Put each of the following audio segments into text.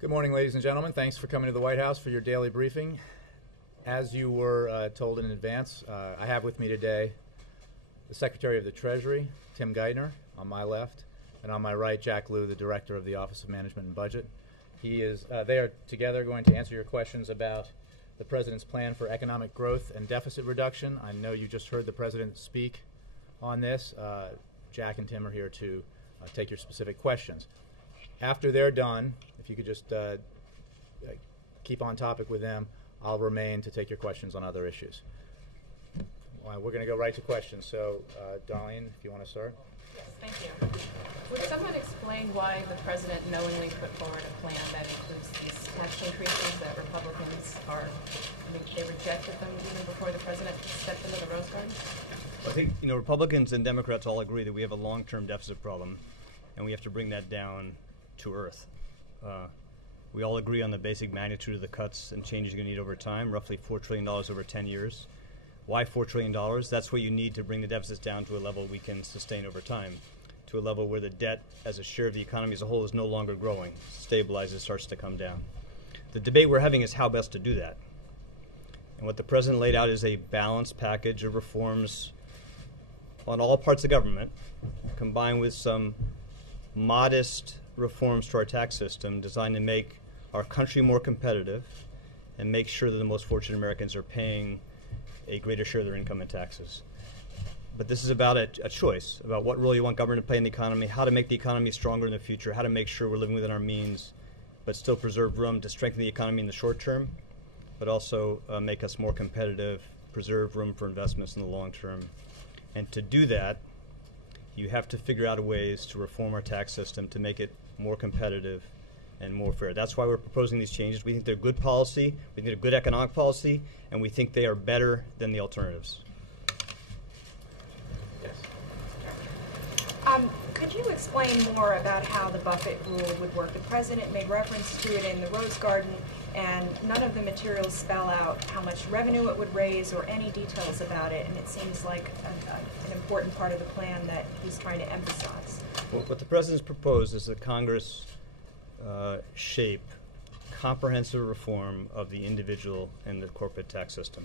Good morning, ladies and gentlemen. Thanks for coming to the White House for your daily briefing. As you were told in advance, I have with me today the Secretary of the Treasury, Tim Geithner, on my left, and on my right, Jack Lew, the Director of the Office of Management and Budget. They are together going to answer your questions about the President's plan for economic growth and deficit reduction. I know you just heard the President speak on this. Jack and Tim are here to take your specific questions. After they're done, if you could just keep on topic with them, I'll remain to take your questions on other issues. We're going to go right to questions. So, Darlene, if you want to start. Yes, thank you. Would someone explain why the President knowingly put forward a plan that includes these tax increases that Republicans they rejected them even before the President stepped into the Rose Garden? Well, I think, Republicans and Democrats all agree that we have a long-term deficit problem, and we have to bring that down to earth. We all agree on the basic magnitude of the cuts and changes you're going to need over time, roughly $4 trillion over 10 years. Why $4 trillion? That's what you need to bring the deficits down to a level we can sustain over time, to a level where the debt as a share of the economy as a whole is no longer growing, stabilizes, starts to come down. The debate we're having is how best to do that. And what the President laid out is a balanced package of reforms on all parts of government, combined with some modest reforms to our tax system designed to make our country more competitive and make sure that the most fortunate Americans are paying a greater share of their income in taxes. But this is about a choice about what role you want government to play in the economy, how to make the economy stronger in the future, how to make sure we're living within our means, but still preserve room to strengthen the economy in the short term, but also make us more competitive, preserve room for investments in the long term. And to do that, you have to figure out ways to reform our tax system to make it more competitive and more fair. That's why we're proposing these changes. We think they're good policy, we think they're good economic policy, and we think they are better than the alternatives. Yes. Could you explain more about how the Buffett rule would work? The President made reference to it in the Rose Garden, and none of the materials spell out how much revenue it would raise or any details about it, and it seems like an important part of the plan that he's trying to emphasize. Well, what the President's proposed is that Congress shape comprehensive reform of the individual and the corporate tax system,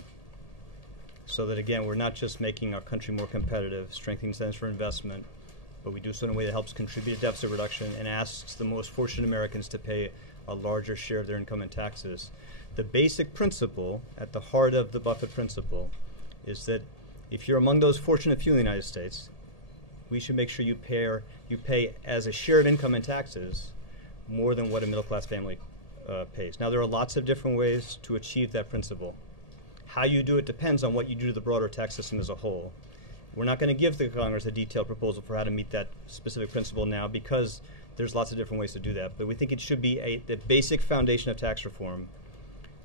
so that, again, we're not just making our country more competitive, strengthening incentives for investment, but we do so in a way that helps contribute to deficit reduction and asks the most fortunate Americans to pay a larger share of their income in taxes. The basic principle at the heart of the Buffett principle is that if you're among those fortunate few in the United States, we should make sure you pay as a share of income in taxes more than what a middle-class family pays. Now, there are lots of different ways to achieve that principle. How you do it depends on what you do to the broader tax system as a whole. We're not going to give the Congress a detailed proposal for how to meet that specific principle now because there's lots of different ways to do that. But we think it should be the basic foundation of tax reform,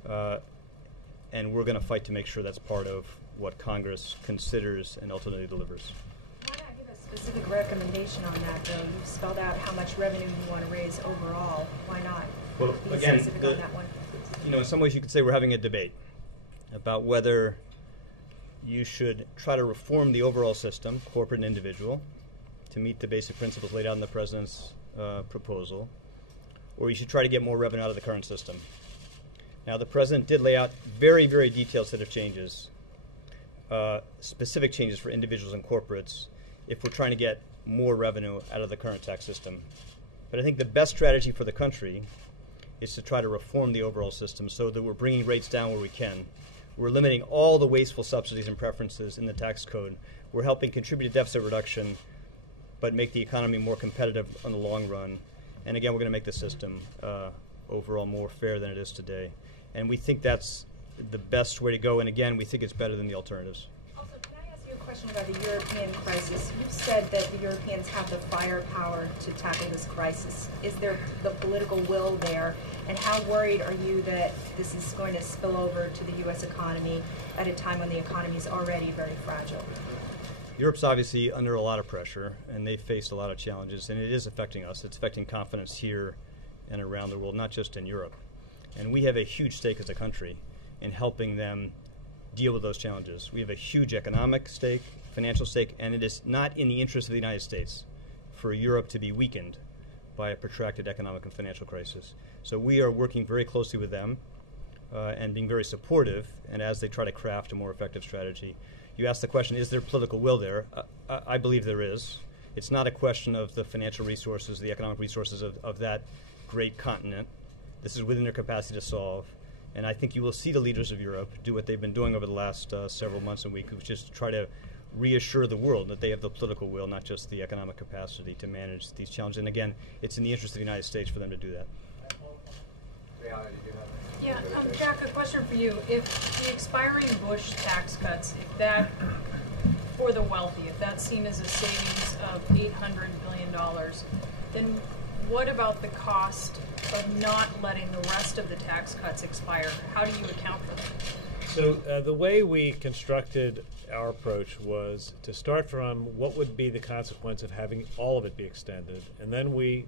and we're going to fight to make sure that's part of what Congress considers and ultimately delivers. Why not give a specific recommendation on that, though? You've spelled out how much revenue you want to raise overall. Why not be specific on that one? In some ways you could say we're having a debate about whether you should try to reform the overall system, corporate and individual, to meet the basic principles laid out in the President's proposal, or you should try to get more revenue out of the current system. Now, the President did lay out very, very detailed set of changes, specific changes for individuals and corporates, if we're trying to get more revenue out of the current tax system. But I think the best strategy for the country is to try to reform the overall system so that we're bringing rates down where we can. We're limiting all the wasteful subsidies and preferences in the tax code. We're helping contribute to deficit reduction, but make the economy more competitive in the long run. And again, we're going to make the system overall more fair than it is today. And we think that's the best way to go. And again, we think it's better than the alternatives. Also, can I ask you a question about the European crisis? You've said that the Europeans have the firepower to tackle this crisis. Is there the political will there? And how worried are you that this is going to spill over to the U.S. economy at a time when the economy is already very fragile? Europe's obviously under a lot of pressure, and they've faced a lot of challenges, and it is affecting us. It's affecting confidence here and around the world, not just in Europe. And we have a huge stake as a country in helping them deal with those challenges. We have a huge economic stake, financial stake, and it is not in the interest of the United States for Europe to be weakened by a protracted economic and financial crisis. So we are working very closely with them and being very supportive, and as they try to craft a more effective strategy. You asked the question, is there political will there? I believe there is. It's not a question of the financial resources, the economic resources of that great continent. This is within their capacity to solve. And I think you will see the leaders of Europe do what they've been doing over the last several months and weeks, which is to try to reassure the world that they have the political will, not just the economic capacity to manage these challenges. And again, it's in the interest of the United States for them to do that. Yeah, Jack, a question for you. If the expiring Bush tax cuts, if that, for the wealthy, if that's seen as a savings of $800 billion, then what about the cost of not letting the rest of the tax cuts expire? How do you account for that? So the way we constructed our approach was to start from what would be the consequence of having all of it be extended, and then we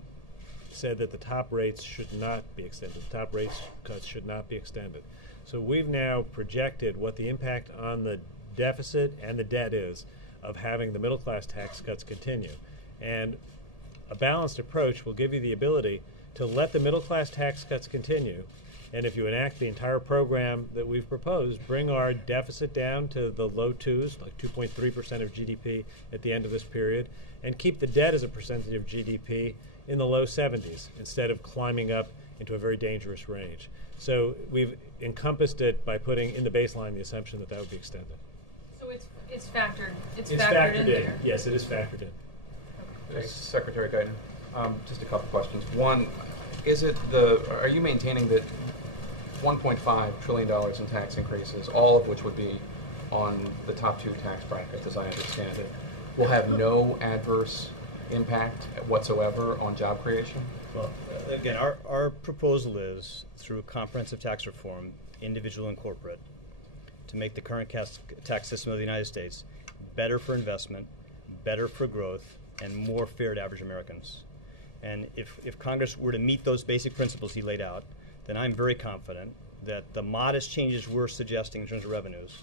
said that the top rates should not be extended. The top rates cuts should not be extended. So we've now projected what the impact on the deficit and the debt is of having the middle class tax cuts continue. And a balanced approach will give you the ability to let the middle class tax cuts continue, and if you enact the entire program that we've proposed, bring our deficit down to the low twos, like 2.3% of GDP at the end of this period, and keep the debt as a percentage of GDP in the low 70s instead of climbing up into a very dangerous range. So we've encompassed it by putting in the baseline the assumption that that would be extended. So it's factored. It's factored in there. Yes, it is factored in. Okay. Secretary Guyton, just a couple questions. One, are you maintaining that $1.5 trillion in tax increases, all of which would be on the top two tax brackets, as I understand it, will have no adverse impact whatsoever on job creation? Well, again, our proposal is, through comprehensive tax reform, individual and corporate, to make the current tax system of the United States better for investment, better for growth, and more fair to average Americans. And if Congress were to meet those basic principles he laid out, then I'm very confident that the modest changes we're suggesting in terms of revenues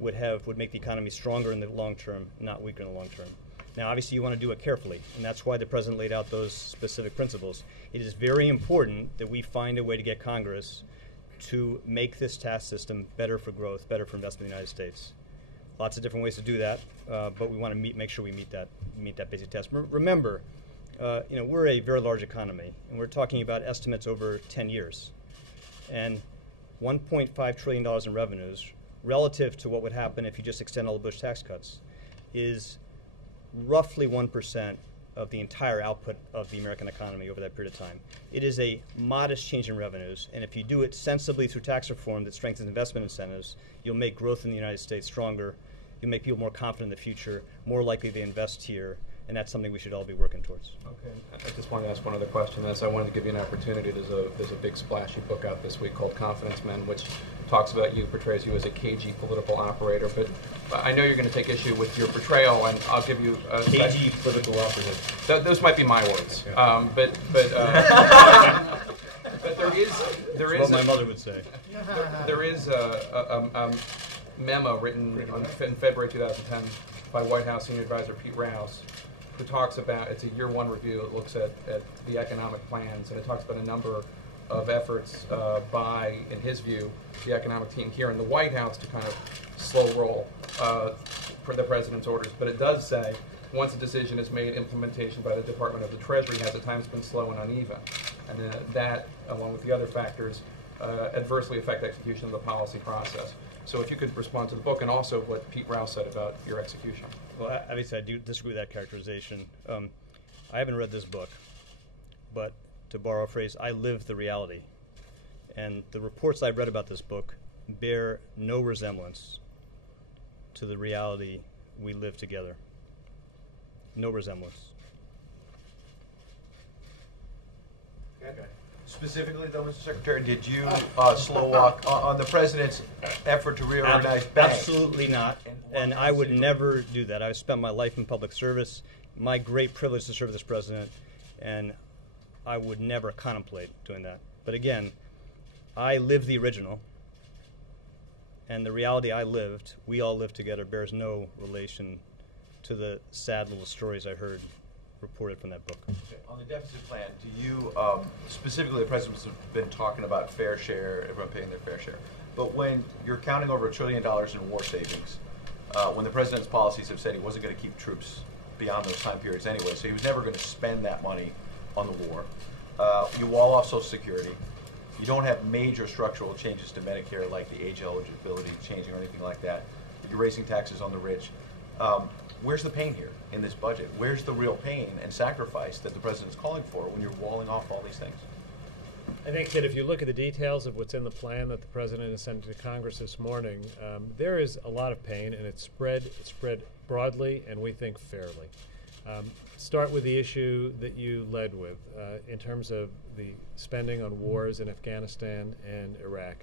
would make the economy stronger in the long term, not weaker in the long term. Now, obviously, you want to do it carefully, and that's why the President laid out those specific principles. It is very important that we find a way to get Congress to make this tax system better for growth, better for investment in the United States. Lots of different ways to do that, but we want to make sure we meet that basic test. Remember, we're a very large economy, and we're talking about estimates over 10 years. And $1.5 trillion in revenues, relative to what would happen if you just extend all the Bush tax cuts, is roughly 1% of the entire output of the American economy over that period of time. It is a modest change in revenues, and if you do it sensibly through tax reform that strengthens investment incentives, you'll make growth in the United States stronger, you'll make people more confident in the future, more likely to invest here, and that's something we should all be working towards. Okay. I just wanted to ask one other question. As I wanted to give you an opportunity, there's a big splashy book out this week called Confidence Men, which talks about you, portrays you as a cagey political operator. But I know you're going to take issue with your portrayal, and I'll give you a cagey political operative. Those might be my words. Yeah. But there is what my mother would say. There is a memo written in February 2010 by White House Senior Advisor Pete Rouse, who talks about, it's a year one review, it looks at the economic plans, and it talks about a number of efforts by, in his view, the economic team here in the White House to kind of slow roll for the president's orders. But it does say, once a decision is made, implementation by the Department of the Treasury has at times been slow and uneven. And that, along with the other factors, adversely affect execution of the policy process. So if you could respond to the book and also what Pete Rouse said about your execution. Well, obviously I do disagree with that characterization. I haven't read this book, but to borrow a phrase, I live the reality. And the reports I've read about this book bear no resemblance to the reality we live together. No resemblance. Okay. Specifically, though, Mr. Secretary, did you slow walk on the president's effort to reorganize banks? Absolutely not. And I would never do that. I've spent my life in public service. My great privilege to serve this president, and I would never contemplate doing that. But again, I live the original, and the reality I lived, we all lived together, bears no relation to the sad little stories I heard reported from that book. On the deficit plan, do you, specifically the president's been talking about fair share, everyone paying their fair share. But when you're counting over $1 trillion in war savings, when the president's policies have said he wasn't going to keep troops beyond those time periods anyway, so he was never going to spend that money on the war. You wall off Social Security. You don't have major structural changes to Medicare like the age eligibility changing or anything like that. You're raising taxes on the rich. Where's the pain here in this budget? Where's the real pain and sacrifice that the president's calling for when you're walling off all these things? I think that if you look at the details of what's in the plan that the president has sent to Congress this morning, there is a lot of pain, and it's spread broadly and we think fairly. Start with the issue that you led with in terms of the spending on wars in Afghanistan and Iraq.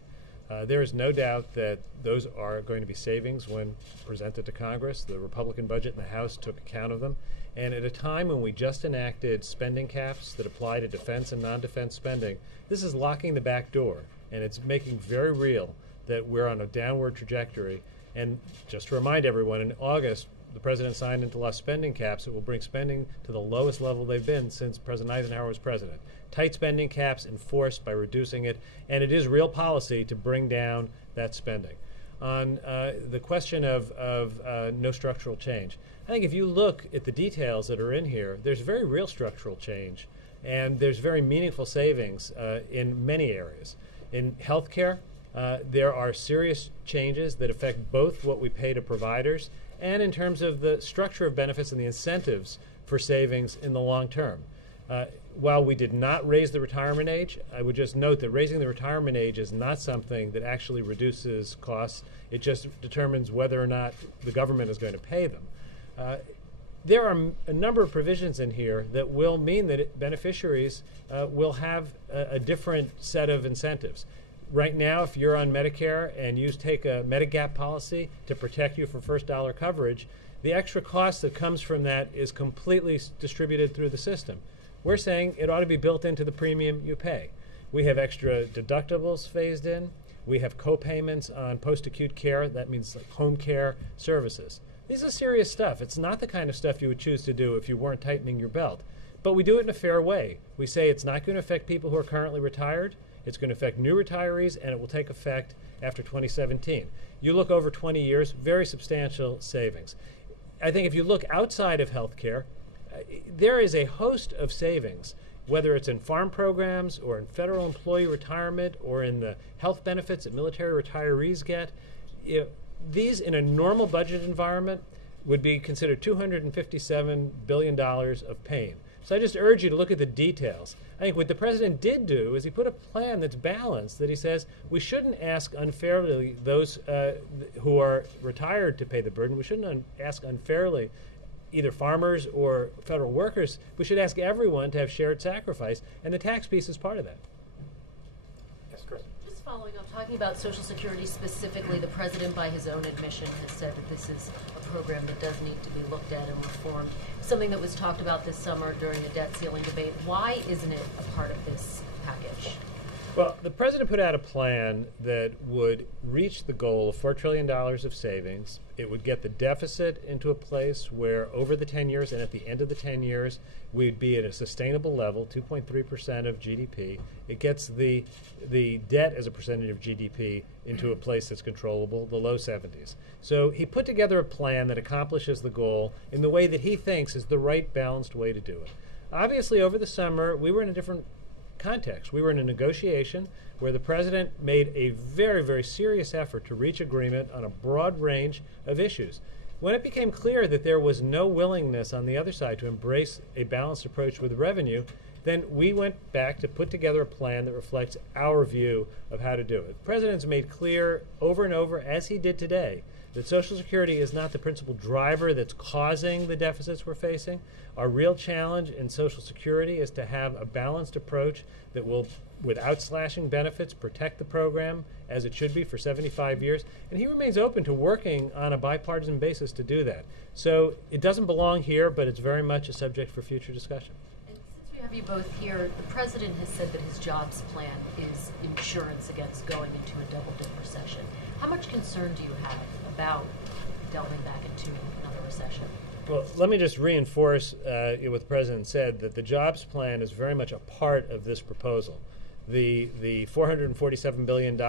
There is no doubt that those are going to be savings when presented to Congress. The Republican budget in the House took account of them. And at a time when we just enacted spending caps that apply to defense and non-defense spending, this is locking the back door. And it's making very real that we're on a downward trajectory. And just to remind everyone, in August, the president signed into law spending caps that will bring spending to the lowest level they've been since President Eisenhower was president. Tight spending caps enforced by reducing it, and it is real policy to bring down that spending. On the question of no structural change, I think if you look at the details that are in here, there's very real structural change, and there's very meaningful savings in many areas. In healthcare, there are serious changes that affect both what we pay to providers and in terms of the structure of benefits and the incentives for savings in the long term. While we did not raise the retirement age, I would just note that raising the retirement age is not something that actually reduces costs. It just determines whether or not the government is going to pay them. There are a number of provisions in here that will mean that beneficiaries will have a different set of incentives. Right now, if you're on Medicare and you take a Medigap policy to protect you for first dollar coverage, the extra cost that comes from that is completely distributed through the system. We're saying it ought to be built into the premium you pay. We have extra deductibles phased in. We have co-payments on post-acute care. That means like home care services. This is serious stuff. It's not the kind of stuff you would choose to do if you weren't tightening your belt. But we do it in a fair way. We say it's not going to affect people who are currently retired. It's going to affect new retirees, and it will take effect after 2017. You look over 20 years, very substantial savings. I think if you look outside of healthcare, there is a host of savings, whether it's in farm programs or in federal employee retirement or in the health benefits that military retirees get. These, in a normal budget environment, would be considered $257 billion of pain. So I just urge you to look at the details. I think what the president did do is he put a plan that's balanced, that he says we shouldn't ask unfairly those who are retired to pay the burden. We shouldn't ask unfairly either farmers or federal workers. We should ask everyone to have shared sacrifice, and the tax piece is part of that. Yes, Chris. Just following up, talking about Social Security specifically, the president, by his own admission, has said that this is a program that does need to be looked at and reformed. Something that was talked about this summer during the debt ceiling debate. Why isn't it a part of this package? Well, the president put out a plan that would reach the goal of $4 trillion of savings. It would get the deficit into a place where over the 10 years and at the end of the 10 years, we'd be at a sustainable level, 2.3% of GDP. It gets the debt as a percentage of GDP into a place that's controllable, the low 70s. So he put together a plan that accomplishes the goal in the way that he thinks is the right balanced way to do it. Obviously, over the summer, we were in a different context. We were in a negotiation where the president made a very, very serious effort to reach agreement on a broad range of issues. When it became clear that there was no willingness on the other side to embrace a balanced approach with revenue, then we went back to put together a plan that reflects our view of how to do it. The president's made clear over and over, as he did today, that Social Security is not the principal driver that's causing the deficits we're facing. Our real challenge in Social Security is to have a balanced approach that will, without slashing benefits, protect the program as it should be for 75 years. And he remains open to working on a bipartisan basis to do that. So it doesn't belong here, but it's very much a subject for future discussion. And since we have you both here, the president has said that his jobs plan is insurance against going into a double-dip recession. How much concern do you have about delving back into another recession? Well, let me just reinforce what the President said, that the jobs plan is very much a part of this proposal. The $447 billion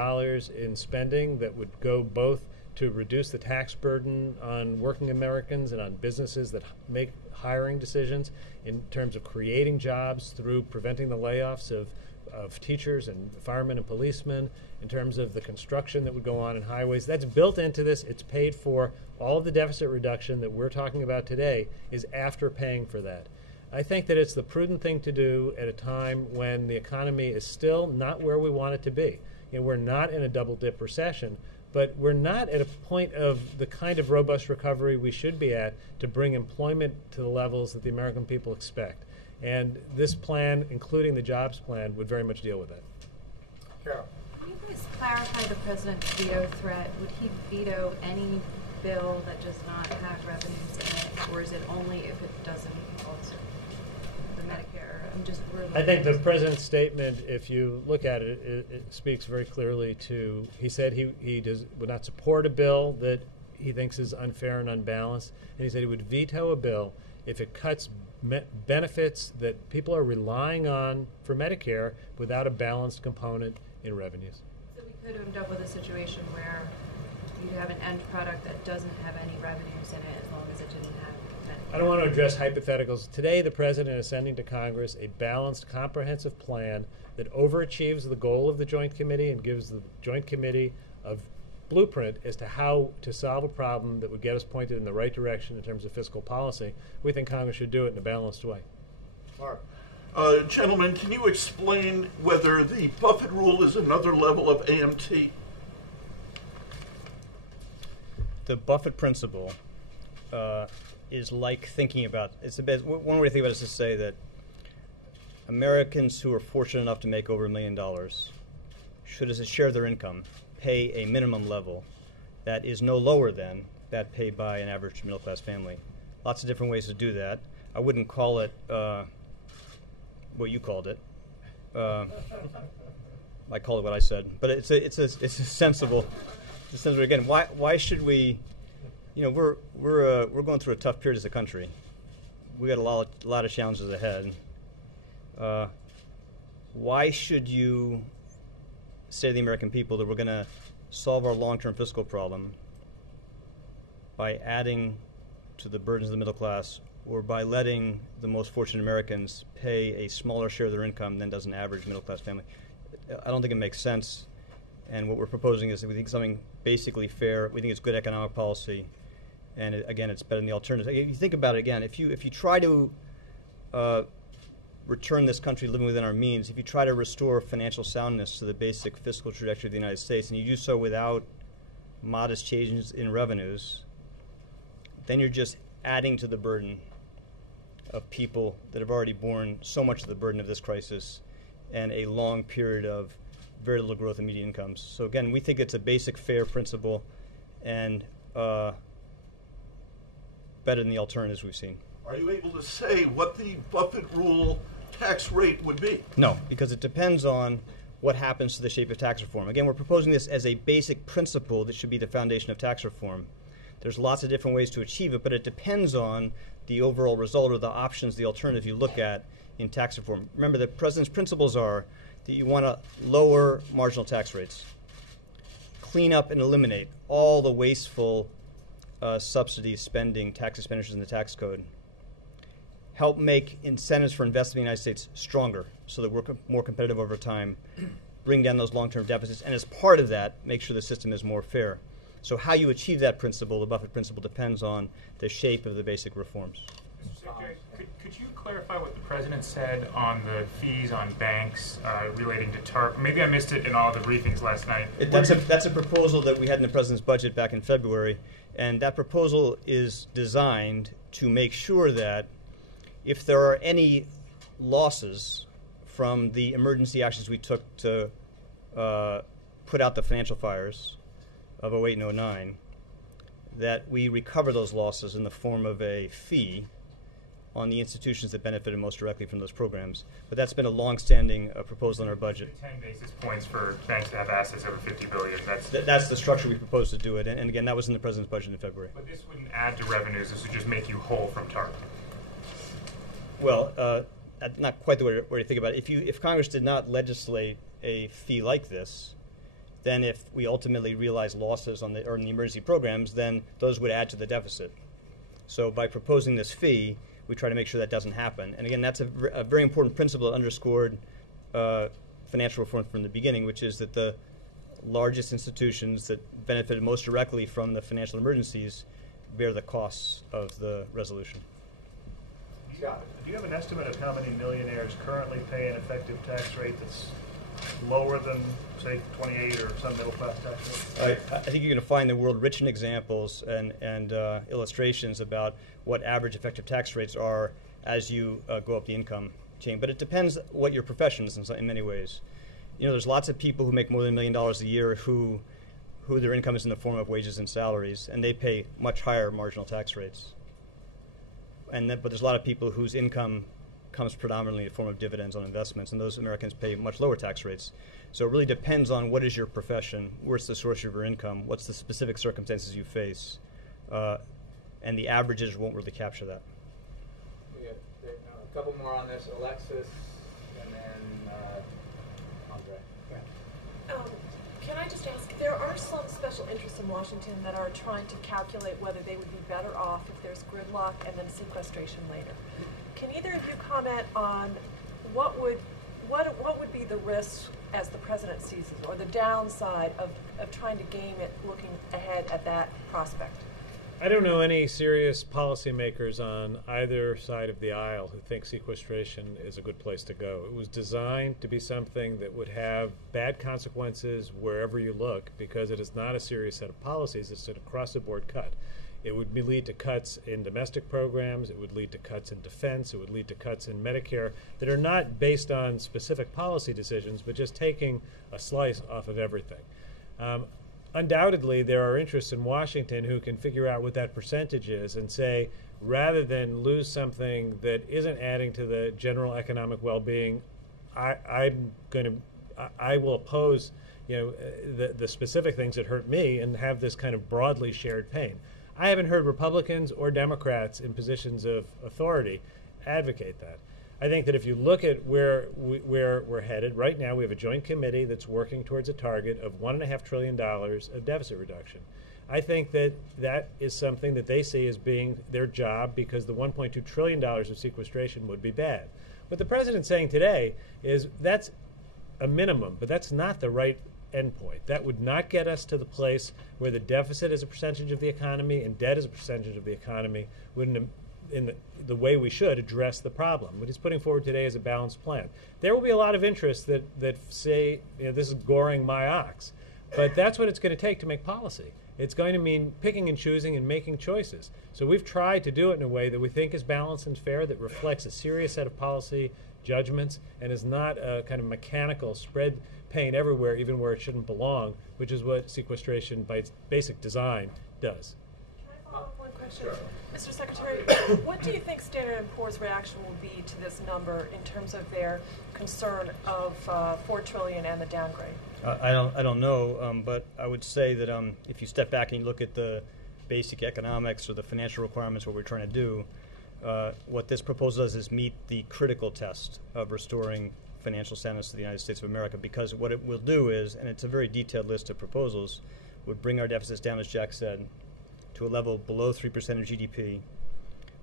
in spending that would go both to reduce the tax burden on working Americans and on businesses that make hiring decisions in terms of creating jobs through preventing the layoffs of teachers and firemen and policemen, in terms of the construction that would go on in highways. That's built into this. It's paid for. All of the deficit reduction that we're talking about today is after paying for that. I think that it's the prudent thing to do at a time when the economy is still not where we want it to be. We're not in a double-dip recession, but we're not at a point of the kind of robust recovery we should be at to bring employment to the levels that the American people expect. And this plan, including the jobs plan, would very much deal with that. Carol. Can you please clarify the president's veto threat? Would he veto any bill that does not have revenues in it, or is it only if it doesn't also the Medicare? I think the president's statement, if you look at it, it speaks very clearly to, he said he would not support a bill that he thinks is unfair and unbalanced, and he said he would veto a bill if it cuts benefits that people are relying on for Medicare without a balanced component in revenues. So we could end up with a situation where you'd have an end product that doesn't have any revenues in it as long as it didn't have Medicare. I don't want to address hypotheticals. Today, the president is sending to Congress a balanced, comprehensive plan that overachieves the goal of the Joint Committee and gives the Joint Committee a blueprint as to how to solve a problem that would get us pointed in the right direction in terms of fiscal policy. We think Congress should do it in a balanced way. Mark. Gentlemen, can you explain whether the Buffett rule is another level of AMT? The Buffett principle is like thinking about, one way to think about it is to say that Americans who are fortunate enough to make over $1 million should, as a share of their income, pay a minimum level that is no lower than that paid by an average middle-class family. Lots of different ways to do that. I wouldn't call it what you called it. I call it what I said, but it's a sensible. Again, why should we? We're going through a tough period as a country. We got a lot of challenges ahead. Why should you say to the American people that we're going to solve our long-term fiscal problem by adding to the burdens of the middle class, or by letting the most fortunate Americans pay a smaller share of their income than does an average middle-class family? I don't think it makes sense. And what we're proposing is that we think something basically fair. We think it's good economic policy, and again, it's better than the alternative. If you think about it again, if you try to return this country living within our means, if you try to restore financial soundness to the basic fiscal trajectory of the United States, and you do so without modest changes in revenues, then you're just adding to the burden of people that have already borne so much of the burden of this crisis and a long period of very little growth in median incomes. So again, we think it's a basic fair principle and better than the alternatives we've seen. Are you able to say what the Buffett rule tax rate would be? No, because it depends on what happens to the shape of tax reform. Again, we're proposing this as a basic principle that should be the foundation of tax reform. There's lots of different ways to achieve it, but it depends on the overall result or the options, the alternative you look at in tax reform. Remember, the president's principles are that you want to lower marginal tax rates, clean up and eliminate all the wasteful subsidies, spending, tax expenditures in the tax code, help make incentives for investment in the United States stronger so that we're more competitive over time, bring down those long-term deficits, and as part of that, make sure the system is more fair. So how you achieve that principle, the Buffett principle, depends on the shape of the basic reforms. Secretary, could you clarify what the president said on the fees on banks relating to TARP? Maybe I missed it in all the briefings last night. That's a proposal that we had in the president's budget back in February, and that proposal is designed to make sure that if there are any losses from the emergency actions we took to put out the financial fires of 08 and 09, that we recover those losses in the form of a fee on the institutions that benefited most directly from those programs. But that's been a long-standing proposal in our budget. 10 basis points for banks to have assets over $50 billion. That's the structure we proposed to do it, and again, that was in the president's budget in February. But this wouldn't add to revenues. This would just make you whole from TARP. Well, not quite the way to think about it. If Congress did not legislate a fee like this, then if we ultimately realize losses on the emergency programs, then those would add to the deficit. So by proposing this fee, we try to make sure that doesn't happen. And again, that's a very important principle that underscored financial reform from the beginning, which is that the largest institutions that benefited most directly from the financial emergencies bear the costs of the resolution. Do you have an estimate of how many millionaires currently pay an effective tax rate that's lower than, say, 28 or some middle-class tax rate? I think you're going to find the world rich in examples and illustrations about what average effective tax rates are as you go up the income chain. But it depends what your profession is in many ways. You know, there's lots of people who make more than $1 million a year who their income is in the form of wages and salaries, and they pay much higher marginal tax rates. But there's a lot of people whose income comes predominantly in the form of dividends on investments, and those Americans pay much lower tax rates. So it really depends on what is your profession, where's the source of your income, what's the specific circumstances you face, and the averages won't really capture that. We got a couple more on this. Alexis, and then Andre. Can I just ask, there are some special interests in Washington that are trying to calculate whether they would be better off if there's gridlock and then sequestration later. Can either of you comment on what would be the risk as the president sees it, or the downside of trying to game it looking ahead at that prospect? I don't know any serious policymakers on either side of the aisle who think sequestration is a good place to go. It was designed to be something that would have bad consequences wherever you look, because it is not a serious set of policies. It's an across-the-board cut. It would lead to cuts in domestic programs. It would lead to cuts in defense. It would lead to cuts in Medicare that are not based on specific policy decisions, but just taking a slice off of everything. Undoubtedly, there are interests in Washington who can figure out what that percentage is and say, rather than lose something that isn't adding to the general economic well-being, I will oppose, the specific things that hurt me and have this kind of broadly shared pain. I haven't heard Republicans or Democrats in positions of authority advocate that. I think that if you look at where we're headed, right now we have a joint committee that's working towards a target of $1.5 trillion of deficit reduction. I think that that is something that they see as being their job, because the $1.2 trillion of sequestration would be bad. What the president's saying today is that's a minimum, but that's not the right endpoint. That would not get us to the place where the deficit as a percentage of the economy and debt as a percentage of the economy wouldn't, in the way we should, address the problem. What he's putting forward today is a balanced plan. There will be a lot of interests that say, this is goring my ox, but that's what it's going to take to make policy. It's going to mean picking and choosing and making choices. So we've tried to do it in a way that we think is balanced and fair, that reflects a serious set of policy judgments, and is not a kind of mechanical spread pain everywhere, even where it shouldn't belong, which is what sequestration by its basic design does. Can I follow up one question? Sure. Mr. Secretary, what do you think Standard & Poor's reaction will be to this number in terms of their concern of $4 trillion and the downgrade? I don't know, but I would say that if you step back and you look at the basic economics or the financial requirements, what we're trying to do, what this proposal does is meet the critical test of restoring financial soundness to the United States of America, because what it will do is, and it's a very detailed list of proposals, would bring our deficits down, as Jack said, to a level below 3% of GDP,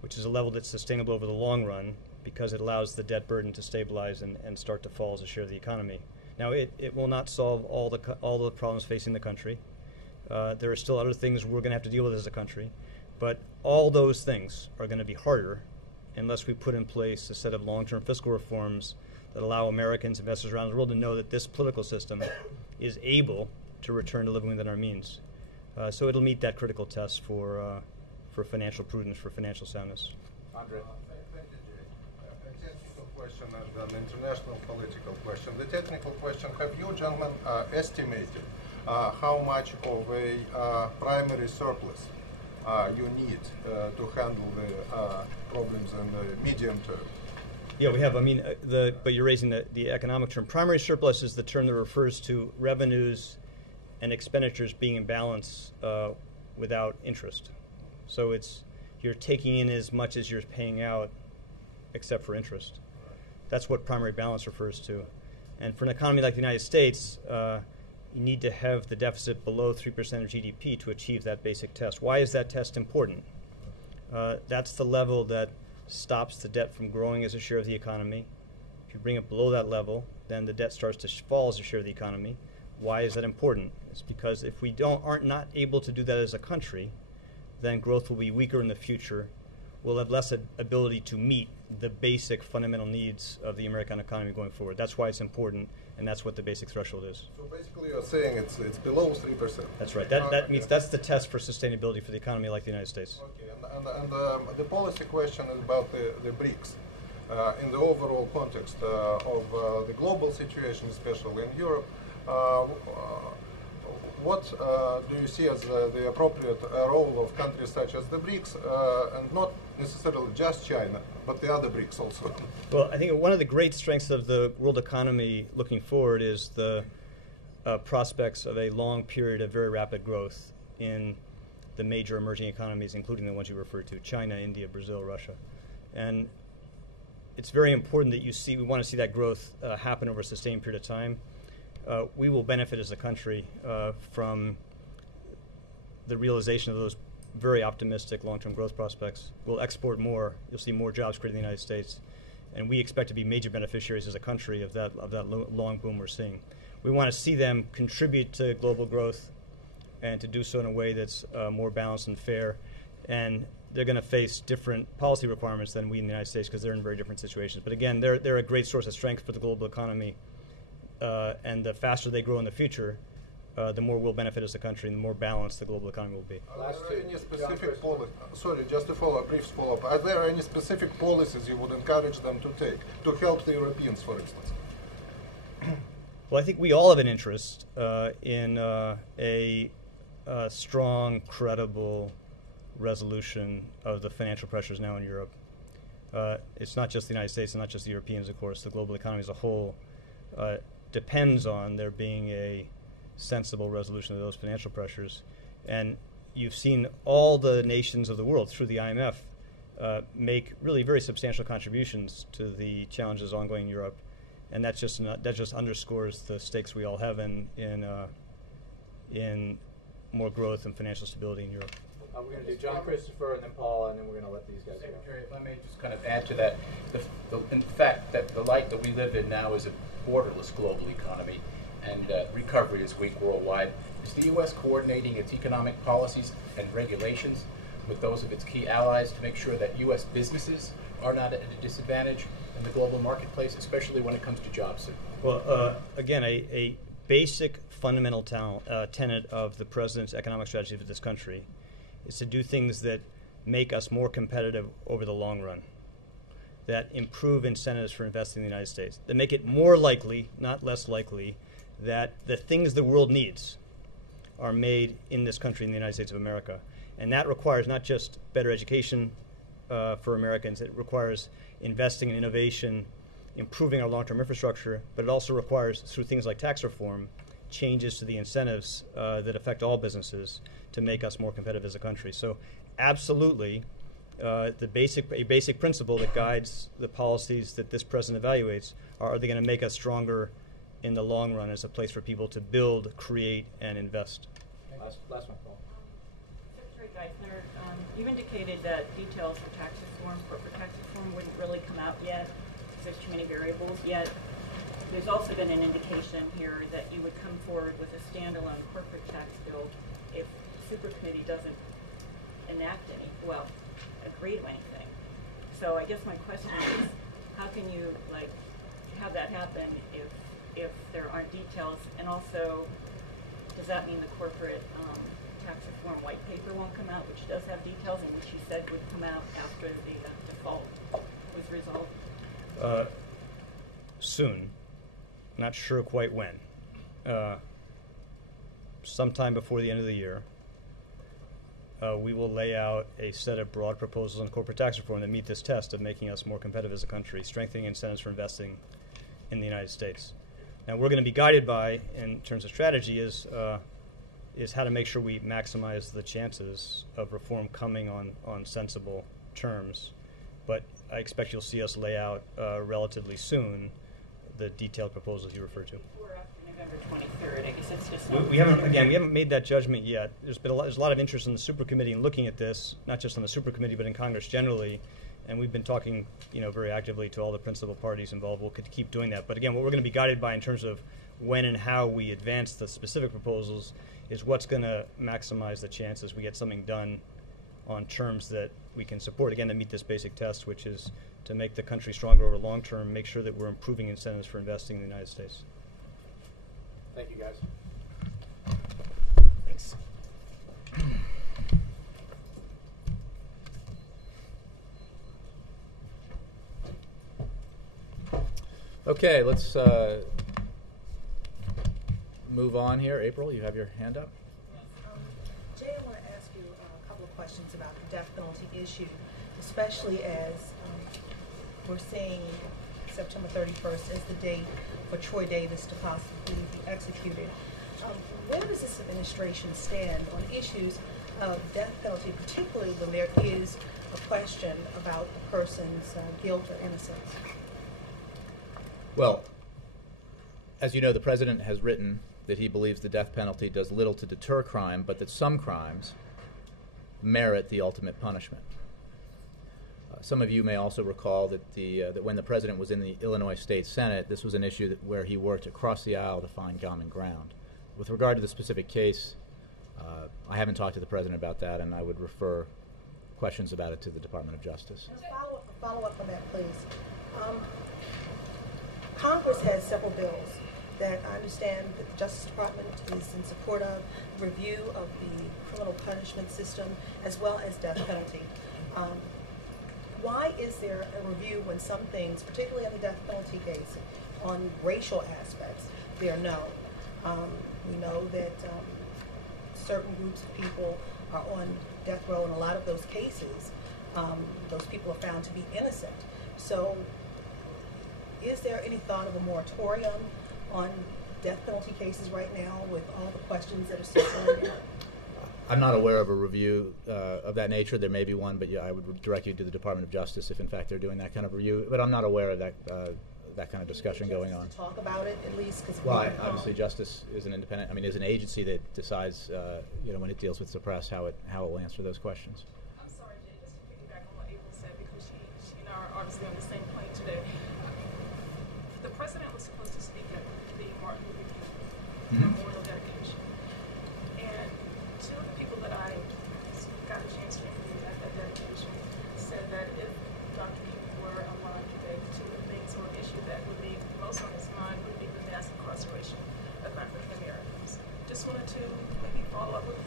which is a level that's sustainable over the long run, because it allows the debt burden to stabilize and start to fall as a share of the economy. Now, it will not solve all the problems facing the country. There are still other things we're going to have to deal with as a country, but all those things are going to be harder unless we put in place a set of long-term fiscal reforms that allow Americans, investors around the world, to know that this political system is able to return to living within our means. So it'll meet that critical test for financial prudence, for financial soundness. Andre. Thank you, Jay. A technical question and an international political question. The technical question: have you gentlemen estimated how much of a primary surplus you need to handle the problems in the medium term? Yeah, we have. I mean, but you're raising the economic term. Primary surplus is the term that refers to revenues and expenditures being in balance without interest. So you're taking in as much as you're paying out, except for interest. That's what primary balance refers to. And for an economy like the United States, you need to have the deficit below 3% of GDP to achieve that basic test. Why is that test important? That's the level that stops the debt from growing as a share of the economy. If you bring it below that level, then the debt starts to fall as a share of the economy. Why is that important? It's because if we aren't not able to do that as a country, then growth will be weaker in the future. We'll have less ability to meet the basic fundamental needs of the American economy going forward. That's why it's important, and that's what the basic threshold is. So basically you're saying it's below 3%. That's right. That means that's the test for sustainability for the economy like the United States. Okay, and the policy question is about the BRICS. In the overall context of the global situation, especially in Europe, what do you see as the appropriate role of countries such as the BRICS, and not necessarily just China, but the other BRICS also? Well, I think one of the great strengths of the world economy looking forward is the prospects of a long period of very rapid growth in the major emerging economies, including the ones you referred to, China, India, Brazil, Russia. And it's very important that we want to see that growth happen over a sustained period of time. We will benefit as a country from the realization of those very optimistic long-term growth prospects. We'll export more. You'll see more jobs created in the United States. And we expect to be major beneficiaries as a country of that long boom we're seeing. We want to see them contribute to global growth and to do so in a way that's more balanced and fair. And they're going to face different policy requirements than we in the United States because they're in very different situations. But again, they're a great source of strength for the global economy. And the faster they grow in the future, the more we'll benefit as a country, and the more balanced the global economy will be. Are there any specific policies? Sorry, just a brief follow-up. Are there any specific policies you would encourage them to take to help the Europeans, for instance? Well, I think we all have an interest in a strong, credible resolution of the financial pressures now in Europe. It's not just the United States and not just the Europeans, of course. The global economy as a whole depends on there being a sensible resolution of those financial pressures. And you've seen all the nations of the world through the IMF make really very substantial contributions to the challenges ongoing in Europe. And that just underscores the stakes we all have in more growth and financial stability in Europe. We're going to do John Christopher and then Paul, and then we're going to let these guys Secretary, if I may just kind of add to that, in fact, that the light that we live in now is a borderless global economy, and recovery is weak worldwide. Is the U.S. coordinating its economic policies and regulations with those of its key allies to make sure that U.S. businesses are not at a disadvantage in the global marketplace, especially when it comes to jobs? Well, again, a basic fundamental tenet of the president's economic strategy for this country is to do things that make us more competitive over the long run, that improve incentives for investing in the United States, that make it more likely, not less likely, that the things the world needs are made in this country, in the United States of America. And that requires not just better education for Americans, it requires investing in innovation, improving our long-term infrastructure, but it also requires, through things like tax reform, changes to the incentives that affect all businesses to make us more competitive as a country. So absolutely, a basic principle that guides the policies that this president evaluates are they going to make us stronger in the long run as a place for people to build, create, and invest. Last one, Paul. Secretary Geithner, you indicated that details for tax reform, corporate tax reform, wouldn't really come out yet because there's too many variables yet. There's also been an indication here that you would come forward with a standalone corporate tax bill if the Supercommittee doesn't agree to anything. So I guess my question is, how can you have that happen if there aren't details? And also, does that mean the corporate tax reform white paper won't come out, which does have details and which you said would come out after the default was resolved? Soon. Not sure quite when. Sometime before the end of the year. we will lay out a set of broad proposals on corporate tax reform that meet this test of making us more competitive as a country, strengthening incentives for investing in the United States. Now, we're going to be guided by, in terms of strategy, is how to make sure we maximize the chances of reform coming on sensible terms. But I expect you'll see us lay out relatively soon the detailed proposals you refer to. We're after November 23rd. I guess it's just We haven't made that judgment yet. There's a lot of interest in the supercommittee in looking at this, not just on the supercommittee, but in Congress generally. And we've been talking, very actively to all the principal parties involved. We'll keep doing that. But again, what we're going to be guided by in terms of when and how we advance the specific proposals is what's going to maximize the chances we get something done on terms that we can support, again, to meet this basic test, which is to make the country stronger over long term, make sure that we're improving incentives for investing in the United States. Thank you, guys. Thanks. Okay, let's move on here. April, you have your hand up. Jay, I want to ask you a couple of questions about the death penalty issue, especially as we're seeing September 31st as the date for Troy Davis to possibly be executed. Where does this administration stand on issues of death penalty, particularly when there is a question about the person's guilt or innocence? Well, as you know, the president has written that he believes the death penalty does little to deter crime, but that some crimes merit the ultimate punishment. Some of you may also recall that that when the president was in the Illinois State Senate, this was an issue where he worked across the aisle to find common ground. With regard to the specific case, I haven't talked to the president about that, and I would refer questions about it to the Department of Justice. Follow up on that, please. Congress has several bills that I understand that the Justice Department is in support of, review of the criminal punishment system, as well as death penalty. Why is there a review when some things, particularly in the death penalty case, on racial aspects, there are no? We know that certain groups of people are on death row in a lot of those cases. Those people are found to be innocent. So is there any thought of a moratorium on death penalty cases right now with all the questions that are circulating? I'm not aware of a review of that nature. There may be one, but yeah, I would direct you to the Department of Justice if, in fact, they're doing that kind of review. But I'm not aware of that kind of discussion going on. To talk about it at least, because obviously, Justice is an independent. Is an agency that decides, when it deals with the press, how it will answer those questions. I'm sorry, Jay, just to piggyback on what April said, because she and I are obviously on the same plane today. The president was supposed to speak at the Martin Luther King Memorial dedication, and two of the people that I got a chance to interview at that dedication said that if Dr. King were alive today, two of the things or issue that would be most on his mind would be the mass incarceration of African Americans. Just wanted to maybe follow up with,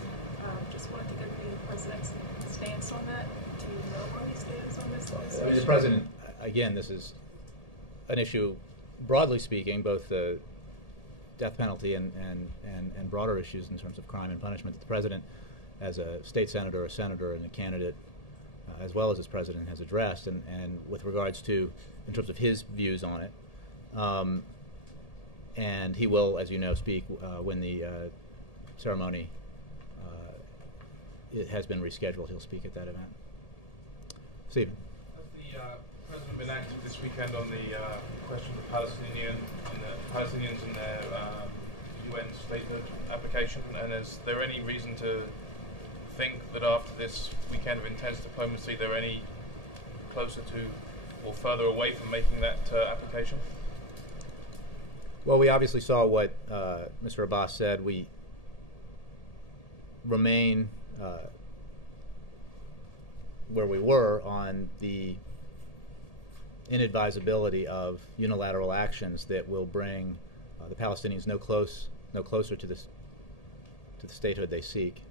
just wanted to get the president's stance on that. Do you know where he stands on this? The president, again, this is an issue, broadly speaking, both the death penalty and broader issues in terms of crime and punishment that the president, as a state senator, a senator, and a candidate, as well as his president, has addressed, and with regards to, in terms of his views on it. And he will, as you know, speak when the ceremony it has been rescheduled. He'll speak at that event. Stephen. Has the president been active this weekend on the question of the Palestinians and their UN statehood application? And is there any reason to think that after this weekend of intense diplomacy, they're any closer to or further away from making that application? Well, we obviously saw what Mr. Abbas said. We remain where we were on the inadvisability of unilateral actions that will bring the Palestinians no closer to the statehood they seek.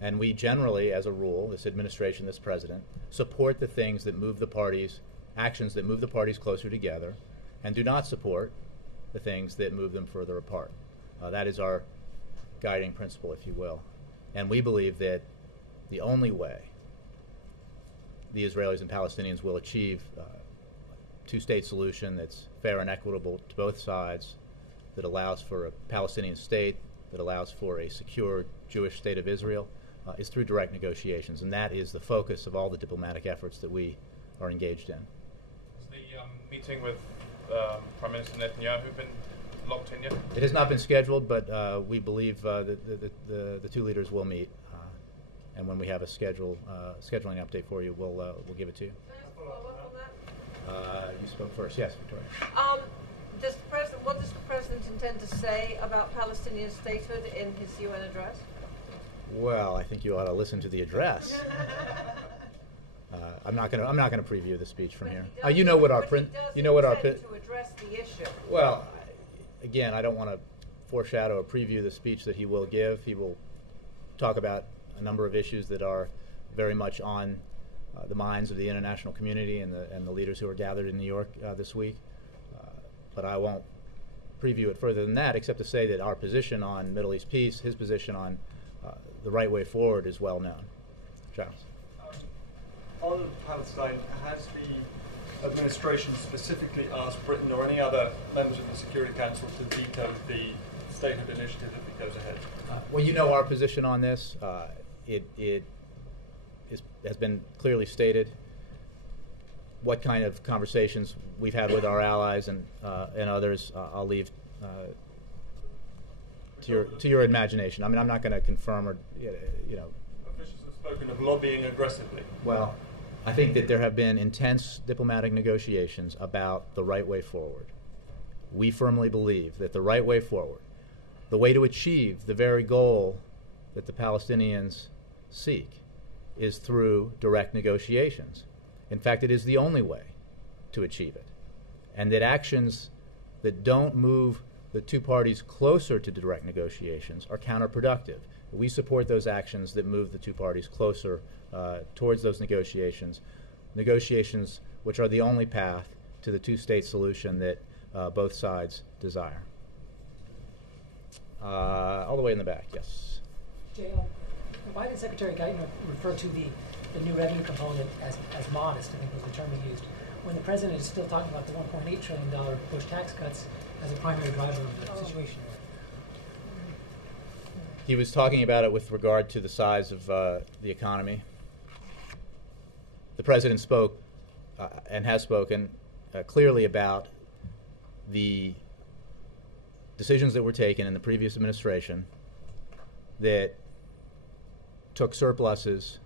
And we generally, as a rule, this administration, this president, support the things that move the parties, actions that move the parties closer together, and do not support the things that move them further apart. That is our guiding principle, if you will. And we believe that the only way the Israelis and Palestinians will achieve a two-state solution that's fair and equitable to both sides, that allows for a Palestinian state, that allows for a secure Jewish state of Israel, is through direct negotiations. And that is the focus of all the diplomatic efforts that we are engaged in. Has the meeting with Prime Minister Netanyahu been locked in yet? It has not been scheduled, but we believe the two leaders will meet. And when we have a scheduling update for you, we'll give it to you. Can I follow up on that? You spoke first. Yes, Victoria. What does the president intend to say about Palestinian statehood in his UN address? Well, I think you ought to listen to the address. I'm not going to preview the speech from here. You know what our to address the issue. Well, again, I don't want to foreshadow or preview the speech that he will give. He will talk about a number of issues that are very much on the minds of the international community and the leaders who are gathered in New York this week. But I won't preview it further than that, except to say that our position on Middle East peace, his position on the right way forward, is well known. Charles. On Palestine, has the administration specifically asked Britain or any other members of the Security Council to veto the statehood initiative if it goes ahead? Well, you know our position on this. Has been clearly stated. What kind of conversations we've had with our allies and others, I'll leave to your imagination. I mean, I'm not going to confirm or Officials have spoken of lobbying aggressively. Well, I think that there have been intense diplomatic negotiations about the right way forward. We firmly believe that the right way forward, the way to achieve the very goal that the Palestinians seek, is through direct negotiations. In fact, it is the only way to achieve it. And that actions that don't move the two parties closer to direct negotiations are counterproductive. We support those actions that move the two parties closer towards those negotiations which are the only path to the two-state solution that both sides desire. All the way in the back, yes. JL, why did Secretary Geithner refer to the new revenue component as modest, I think was the term he used, when the president is still talking about the $1.8 trillion Bush tax cuts as a primary driver of the situation? He was talking about it with regard to the size of the economy. The president spoke and has spoken clearly about the decisions that were taken in the previous administration that took surpluses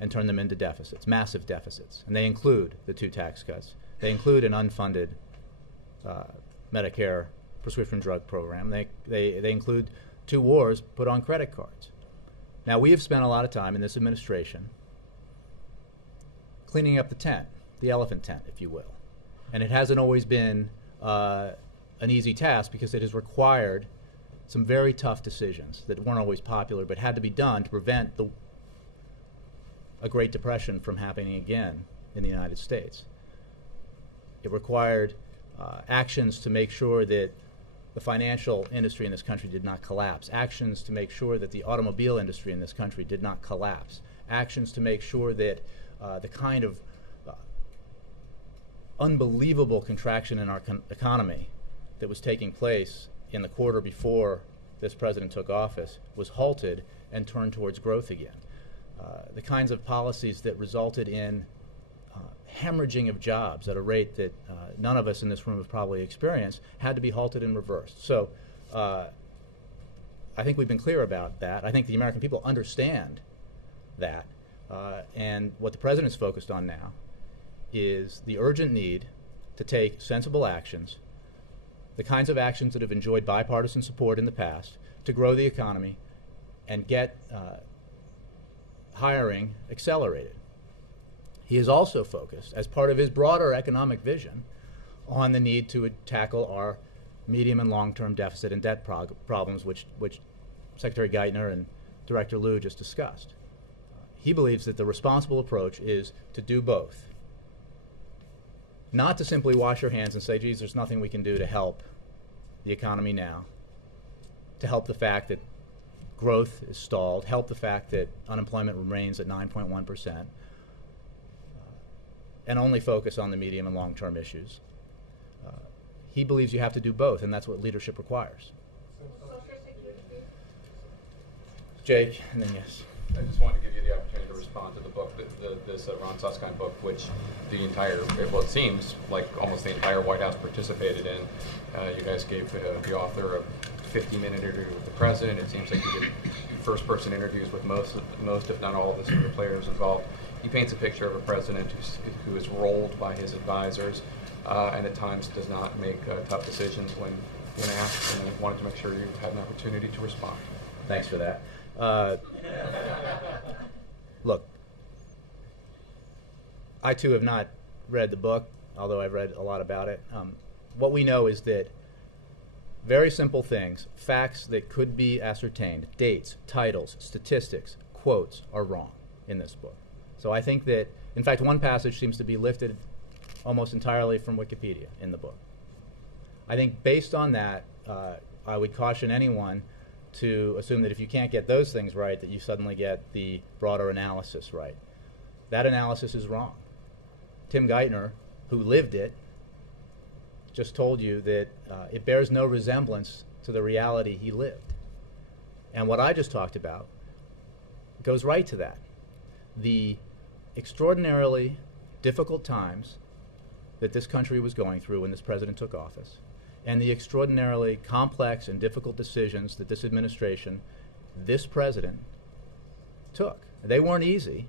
and turned them into deficits, massive deficits. And they include the two tax cuts. They include an unfunded Medicare prescription drug program. They include 2 wars put on credit cards. Now, we have spent a lot of time in this administration cleaning up the tent, the elephant tent, if you will. And it hasn't always been an easy task because it has required some very tough decisions that weren't always popular but had to be done to prevent a Great Depression from happening again in the United States. It required actions to make sure that the financial industry in this country did not collapse, actions to make sure that the automobile industry in this country did not collapse, actions to make sure that the kind of unbelievable contraction in our economy that was taking place in the quarter before this president took office was halted and turned towards growth again. The kinds of policies that resulted in hemorrhaging of jobs at a rate that none of us in this room have probably experienced had to be halted and reversed. So I think we've been clear about that. I think the American people understand that. And what the president's focused on now is the urgent need to take sensible actions, the kinds of actions that have enjoyed bipartisan support in the past, to grow the economy and get hiring accelerated. He is also focused, as part of his broader economic vision, on the need to tackle our medium and long-term deficit and debt problems, which Secretary Geithner and Director Liu just discussed. He believes that the responsible approach is to do both. Not to simply wash your hands and say, geez, there's nothing we can do to help the economy now, to help the fact that growth is stalled, help the fact that unemployment remains at 9.1%, and only focus on the medium and long-term issues. He believes you have to do both, and that's what leadership requires. Jake, and then yes. I just wanted to give you the opportunity to respond to the book, this Ron Suskind book, which the entire, well, it seems like almost the entire White House participated in. You guys gave the author a 50-minute interview with the president. It seems like you did first-person interviews with most, if not all, of the senior players involved. He paints a picture of a president who is rolled by his advisors and at times does not make tough decisions when asked, and I wanted to make sure you had an opportunity to respond. Thanks for that. Look, I too have not read the book, although I've read a lot about it. What we know is that very simple things, facts that could be ascertained, dates, titles, statistics, quotes, are wrong in this book. So I think that, in fact, one passage seems to be lifted almost entirely from Wikipedia in the book. I think based on that, I would caution anyone to assume that if you can't get those things right, that you suddenly get the broader analysis right. That analysis is wrong. Tim Geithner, who lived it, just told you that it bears no resemblance to the reality he lived. And what I just talked about goes right to that. The extraordinarily difficult times that this country was going through when this president took office, and the extraordinarily complex and difficult decisions that this administration, this president, took. They weren't easy,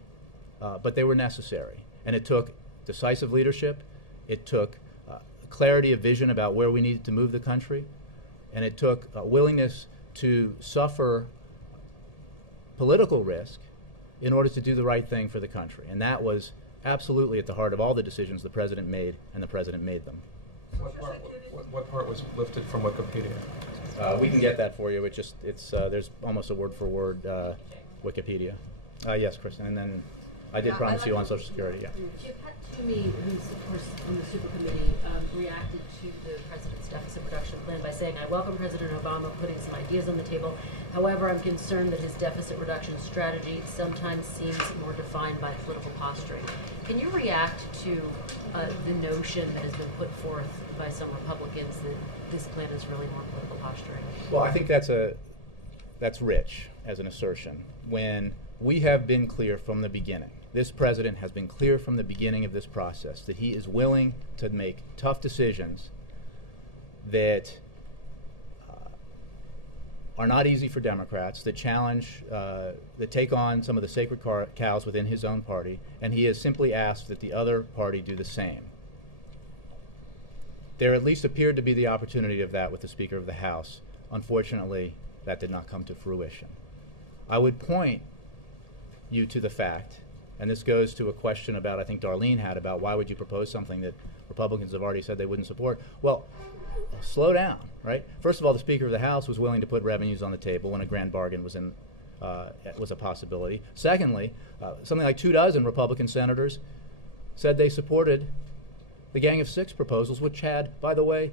but they were necessary. And it took decisive leadership, it took clarity of vision about where we needed to move the country, and it took a willingness to suffer political risk in order to do the right thing for the country. And that was absolutely at the heart of all the decisions the president made, and the president made them. What part was lifted from Wikipedia? We can get that for you. There's almost a word-for-word Wikipedia. Yes, Kristen, and then I did promise you on Social Security. Yeah. Pat Toomey, who's of course on the super committee, reacted to the president's deficit reduction plan by saying, "I welcome President Obama putting some ideas on the table. However, I'm concerned that his deficit reduction strategy sometimes seems more defined by political posturing." Can you react to the notion that has been put forth by some Republicans that this plan is really more political posturing? Well, I think that's rich as an assertion. When we have been clear from the beginning, this president has been clear from the beginning of this process that he is willing to make tough decisions that are not easy for Democrats, that challenge, that take on some of the sacred cows within his own party, and he has simply asked that the other party do the same. There at least appeared to be the opportunity of that with the Speaker of the House. Unfortunately, that did not come to fruition. I would point you to the fact, and this goes to a question about, I think Darlene had, about why would you propose something that Republicans have already said they wouldn't support. Well, slow down, right? First of all, the Speaker of the House was willing to put revenues on the table when a grand bargain was a possibility. Secondly, something like 24 Republican senators said they supported the Gang of Six proposals, which had, by the way,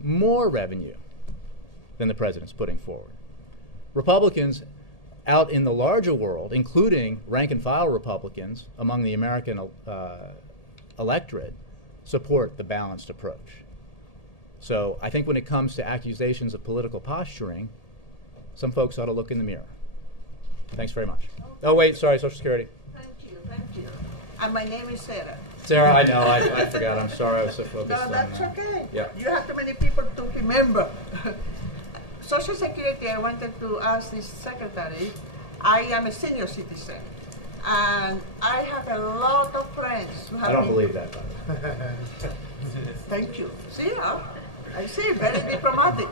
more revenue than the president's putting forward. Republicans out in the larger world, including rank-and-file Republicans among the American electorate, support the balanced approach. So I think when it comes to accusations of political posturing, some folks ought to look in the mirror. Thanks very much. Oh, wait, sorry, Social Security. Thank you. And my name is Sarah. Sarah, I know, I forgot. I'm sorry, I was so focused on that's okay. Yeah. You have too many people to remember. Social Security, I wanted to ask this secretary. I am a senior citizen, and I have a lot of friends who have I don't believe that, by the way. Thank you. See, I see, very diplomatic.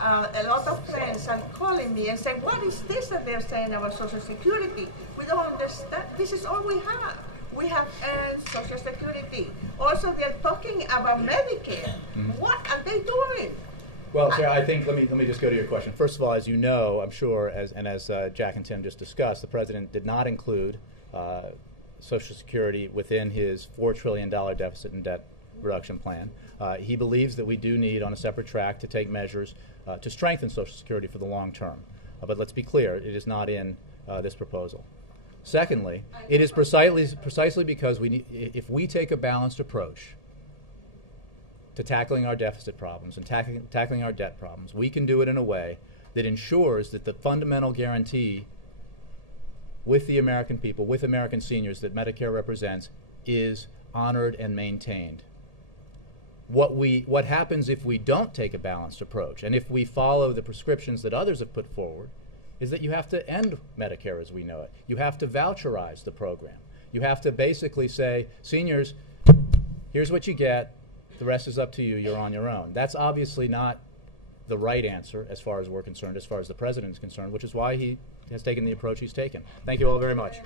A lot of friends are calling me and saying, what is this that they're saying about Social Security? We don't understand. This is all we have. We have earned Social Security. Also, they're talking about Medicare. Mm-hmm. What are they doing? Well, Sarah, I think, let me just go to your question. First of all, as you know, I'm sure, as Jack and Tim just discussed, the president did not include Social Security within his $4 trillion deficit and debt reduction plan. He believes that we do need, on a separate track, to take measures to strengthen Social Security for the long term. But let's be clear, it is not in this proposal. Secondly, it is precisely because if we take a balanced approach to tackling our deficit problems and tackling our debt problems, we can do it in a way that ensures that the fundamental guarantee with the American people, with American seniors that Medicare represents, is honored and maintained. What happens if we don't take a balanced approach, and if we follow the prescriptions that others have put forward, is that you have to end Medicare as we know it. You have to voucherize the program. You have to basically say, seniors, here's what you get, the rest is up to you, you're on your own. That's obviously not the right answer as far as we're concerned, as far as the president is concerned, which is why he has taken the approach he's taken. Thank you all very much.